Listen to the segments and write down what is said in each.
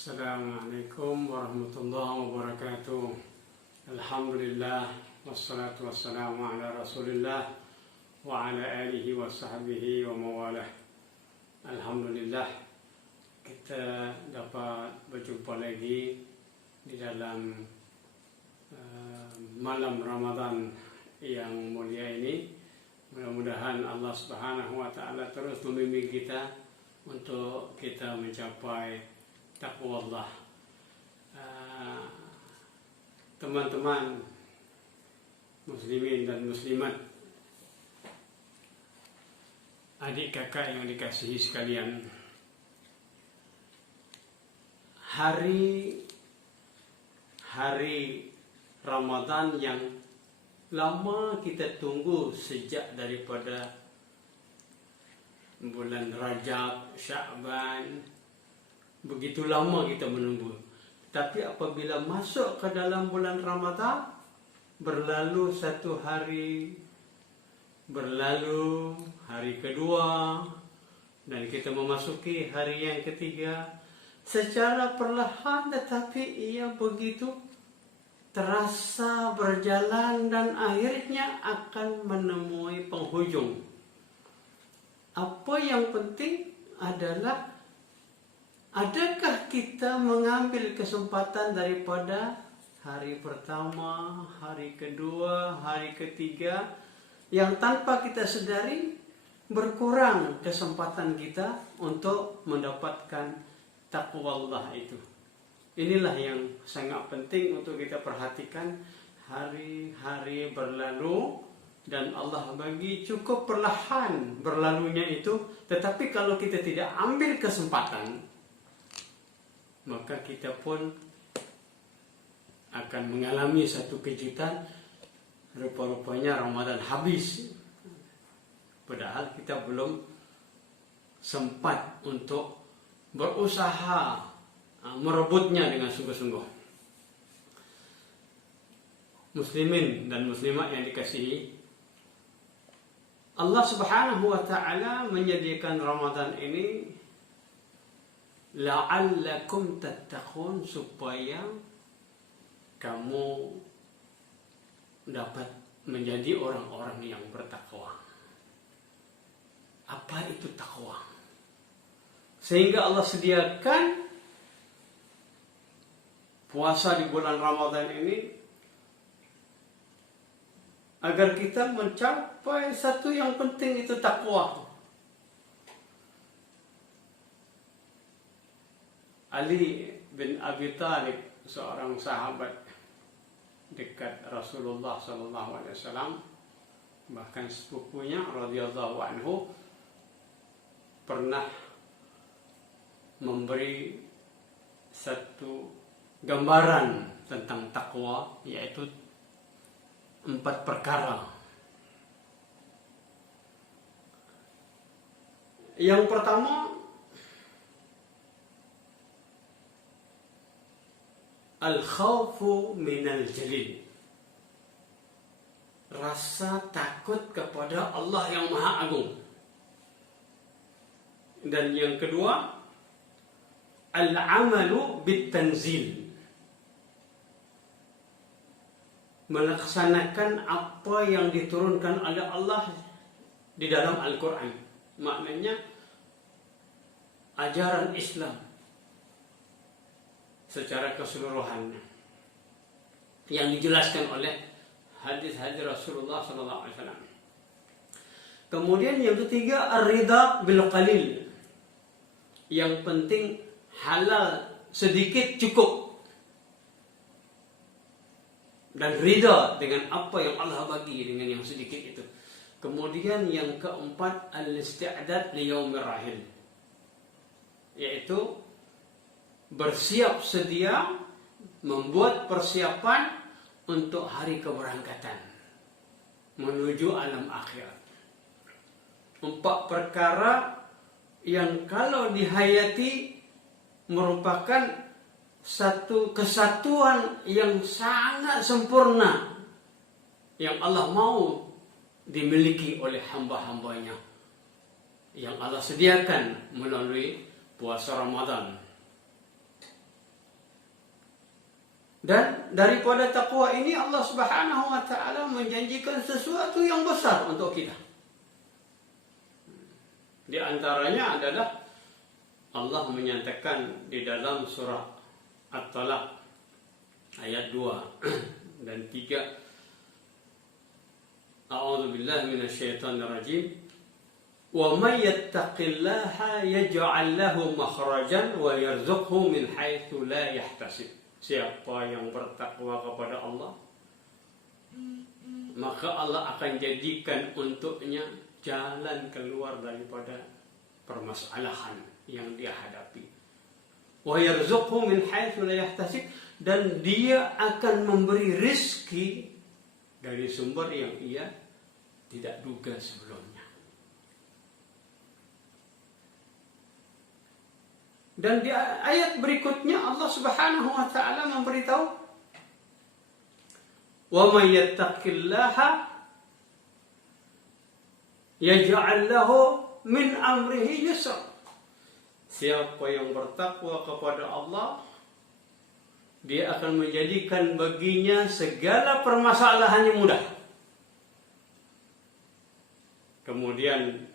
Assalamualaikum warahmatullahi wabarakatuh. Alhamdulillah wassalatu wassalamu ala Rasulillah wa ala alihi wa sahbihi wa mawalah. Alhamdulillah kita dapat berjumpa lagi di dalam malam Ramadan yang mulia ini. Mudah-mudahan Allah Subhanahu wa taala terus membimbing kita untuk kita mencapai taqwa Allah. Teman-teman muslimin dan muslimat, adik kakak yang dikasihi sekalian, hari Ramadan yang lama kita tunggu sejak daripada bulan Rajab, Sya'ban, begitu lama kita menunggu. Tapi apabila masuk ke dalam bulan Ramadan, berlalu satu hari, berlalu hari kedua, dan kita memasuki hari yang ketiga. Secara perlahan tetapi ia begitu terasa berjalan dan akhirnya akan menemui penghujung. Apa yang penting adalah adakah kita mengambil kesempatan daripada hari pertama, hari kedua, hari ketiga yang tanpa kita sedari berkurang kesempatan kita untuk mendapatkan taqwa Allah itu. Inilah yang sangat penting untuk kita perhatikan. Hari-hari berlalu dan Allah bagi cukup perlahan berlalunya itu. Tetapi kalau kita tidak ambil kesempatan, maka kita pun akan mengalami satu kejutan. Rupa-rupanya Ramadan habis, padahal kita belum sempat untuk berusaha merebutnya dengan sungguh-sungguh. Muslimin dan muslimat yang dikasihi, Allah Subhanahu wa taala menyediakan Ramadan ini la'allakum tattaqun, supaya kamu dapat menjadi orang-orang yang bertakwa. Apa itu takwa? Sehingga Allah sediakan puasa di bulan Ramadan ini agar kita mencapai satu yang penting, itu takwa. Ali bin Abi Thalib, seorang sahabat dekat Rasulullah SAW, bahkan sepupunya radhiyallahu anhu, pernah memberi satu gambaran tentang takwa, yaitu 4 perkara. Yang pertama, al-khawfu minal jalil, rasa takut kepada Allah yang Maha Agung. Dan yang kedua, al-amalu bit-tanzil, melaksanakan apa yang diturunkan oleh Allah di dalam Al-Quran. Maknanya ajaran Islam secara keseluruhan yang dijelaskan oleh hadis-hadis Rasulullah SAW. Kemudian yang ketiga, ar-ridha bil qalil, yang penting halal sedikit cukup, dan ridha dengan apa yang Allah bagi dengan yang sedikit itu. Kemudian yang keempat, al-isti'dad li yaumir rahil, yaitu bersiap sedia, membuat persiapan untuk hari keberangkatan menuju alam akhirat. 4 perkara yang kalau dihayati merupakan satu kesatuan yang sangat sempurna yang Allah mau dimiliki oleh hamba-hambanya, yang Allah sediakan melalui puasa Ramadan. Dan daripada takwa ini Allah Subhanahu wa taala menjanjikan sesuatu yang besar untuk kita. Di antaranya adalah Allah menyatakan di dalam surah At-Talaq ayat 2 dan 3. A'udzubillahi minasyaitonir rajim. Wa may yattaqillaha yaj'al lahu makhrajan wa yarzuqhu min haitsu la yahtasib. Siapa yang bertakwa kepada Allah, maka Allah akan jadikan untuknya jalan keluar daripada permasalahan yang dia hadapi. Wa yarzuqhu min haitsu la yahtasib, dan dia akan memberi rezeki dari sumber yang ia tidak duga sebelumnya. Dan di ayat berikutnya Allah Subhanahu wa taala memberitahu, "Wa may yattaqillaha yaj'al lahu min amrihi yusra." Siapa yang bertakwa kepada Allah, dia akan menjadikan baginya segala permasalahannya mudah. Kemudian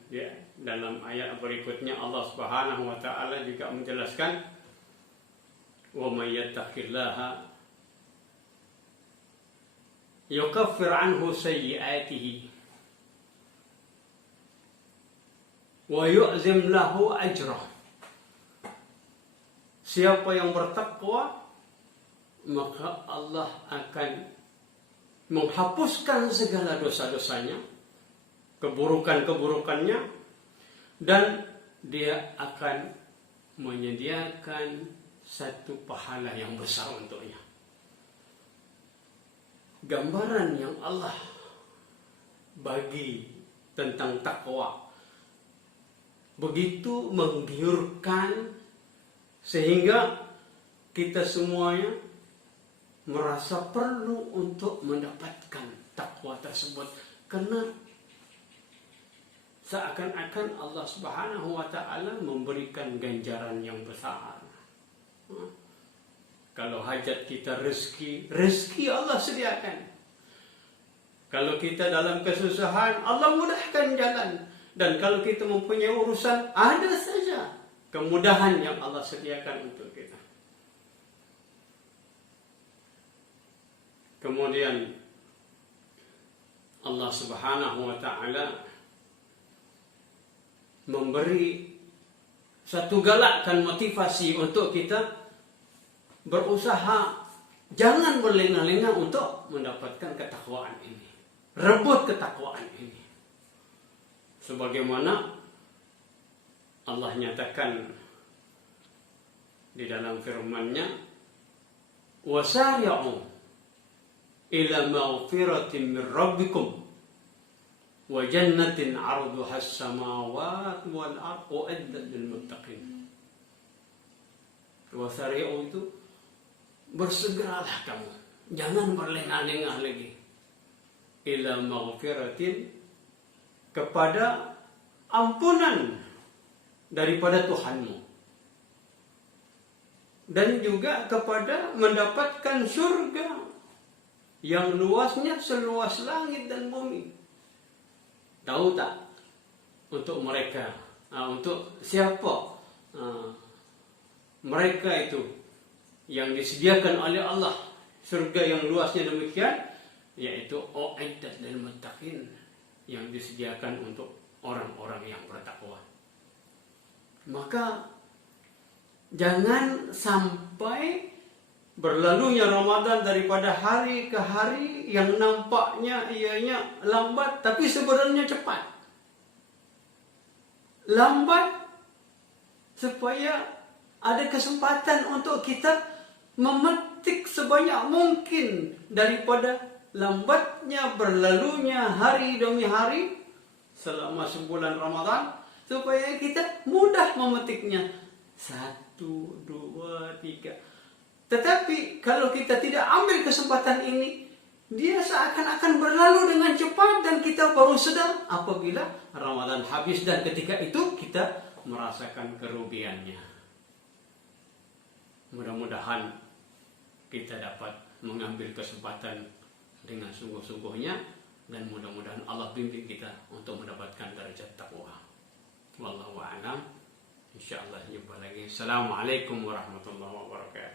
dalam ayat berikutnya Allah Subhanahu wa taala juga menjelaskan, "Wa may yattaqillaha yukaffir anhu sayyi'atihi wa yu'zim lahu ajrah." Siapa yang bertakwa, maka Allah akan menghapuskan segala dosa-dosanya, keburukan-keburukannya, dan dia akan menyediakan satu pahala yang besar untuknya. Gambaran yang Allah bagi tentang takwa begitu menggiurkan, sehingga kita semuanya merasa perlu untuk mendapatkan takwa tersebut, karena seakan-akan Allah Subhanahu wa taala memberikan ganjaran yang besar. Kalau hajat kita rezeki Allah sediakan. Kalau kita dalam kesusahan, Allah mudahkan jalan. Dan kalau kita mempunyai urusan, ada saja kemudahan yang Allah sediakan untuk kita. Kemudian Allah Subhanahu wa taala memberi satu galakan motivasi untuk kita berusaha, jangan berlengah-lengah untuk mendapatkan ketakwaan ini. Rebut ketakwaan ini. Sebagaimana Allah nyatakan di dalam firman-Nya, "Wasari'u ila maghfiratin min rabbikum wa jannatin 'arduha as-samawati wal ardu u'iddat lil muttaqin." Wasari'u itu bersegeralah kamu, jangan berlengah-lengah lagi. Ila maghfiratin, kepada ampunan daripada Tuhanmu, dan juga kepada mendapatkan surga yang luasnya seluas langit dan bumi. Tahu tak? Untuk mereka, untuk siapa mereka itu yang disediakan oleh Allah surga yang luasnya demikian, yaitu u'iddat lil muttaqin, yang disediakan untuk orang-orang yang bertakwa. Maka jangan sampai berlalunya Ramadan daripada hari ke hari yang nampaknya ianya lambat, tapi sebenarnya cepat. Lambat supaya ada kesempatan untuk kita memetik sebanyak mungkin daripada lambatnya berlalunya hari demi hari selama sebulan Ramadan, supaya kita mudah memetiknya. 1, 2, 3. Tetapi kalau kita tidak ambil kesempatan ini, dia seakan-akan berlalu dengan cepat dan kita baru sadar apabila Ramadan habis, dan ketika itu kita merasakan kerugiannya. Mudah-mudahan kita dapat mengambil kesempatan dengan sungguh-sungguhnya, dan mudah-mudahan Allah bimbing kita untuk mendapatkan derajat takwa. Wallahu a'lam. Insyaallah jumpa lagi. Assalamualaikum warahmatullahi wabarakatuh.